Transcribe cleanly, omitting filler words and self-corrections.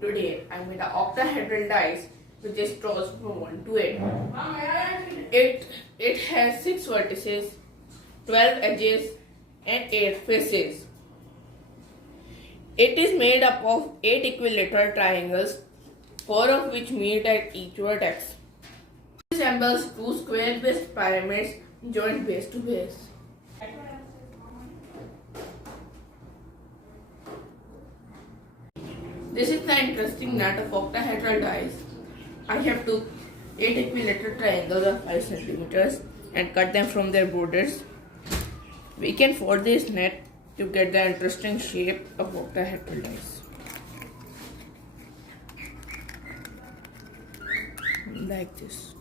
Today I made an octahedral dice which is draws from 1 to 8. It has 6 vertices, 12 edges and 8 faces. It is made up of 8 equilateral triangles, 4 of which meet at each vertex. It resembles 2 square-based pyramids joined base to base. This is the interesting nut of octahedral dice. I have took 8 equilateral triangles of 5 centimeters and cut them from their borders. We can fold this net to get the interesting shape of octahedral dice. Like this.